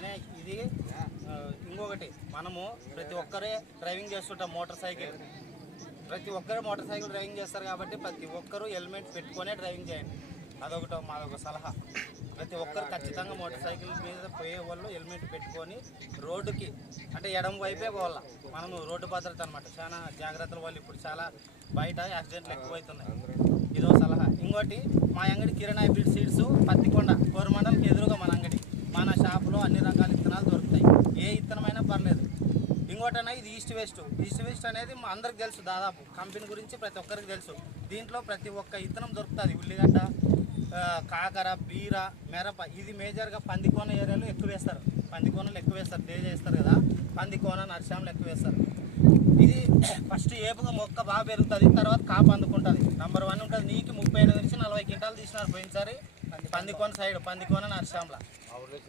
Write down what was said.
అనే ఇది ఇంకొకటి మనము ప్రతి ఒక్కరే డ్రైవింగ్ చేస్తుంటాం ప్రతి ఒక్కరు మోటార్ సైకిల్ డ్రైవింగ్ చేస్తారు కాబట్టి ప్రతి ఒక్కరూ హెల్మెట్ పెట్టుకునే డ్రైవింగ్ చేయండి. మాదొక సలహా. ప్రతి ఒక్కరు ఖచ్చితంగా మోటార్ సైకిల్ మీద పోయే వాళ్ళు హెల్మెట్ పెట్టుకొని రోడ్డుకి అంటే ఎడమ వైపే పోవాలా. మనము రోడ్డు భద్రత అనమాట చాలా జాగ్రత్తల వాళ్ళు ఇప్పుడు చాలా బయట యాక్సిడెంట్లు ఎక్కువైతున్నాయి. ఇదో సలహా. ఇంకోటి మా అంగడి కిరణ్ హైబ్రిడ్ సీడ్స్ పత్తికొండ కోరమండలంకి ఎదురుగా మన అంగడి. మన షాపులో అన్ని రకాల విత్తనాలు దొరుకుతాయి. ఏ విత్తనమైనా పర్లేదు. ఇంకోటైనా ఇది ఈస్ట్ వెస్ట్ అనేది అందరికి తెలుసు. దాదాపు కంపెనీ గురించి ప్రతి ఒక్కరికి తెలుసు. దీంట్లో ప్రతి ఒక్క విత్తనం దొరుకుతుంది. ఉల్లిగడ్డ, కాకర, బీర, మిరప. ఇది మేజర్గా పందికోన ఏరియాలో ఎక్కువ వేస్తారు. పందికోనలు ఎక్కువ వేస్తారు. తేజ వేస్తారు కదా, పందికోన నర్సాంలు ఎక్కువ వేస్తారు. ఇది ఫస్ట్ ఏపుగా మొక్క బాగా పెరుగుతుంది, తర్వాత కాపు అందుకుంటుంది. నంబర్ 1 ఉంటుంది. నీకు 35 నుంచి 40 క్వింటాలు తీసినారు పోయినసారి పందికోన సైడ్, పందికోన నర్సాంల.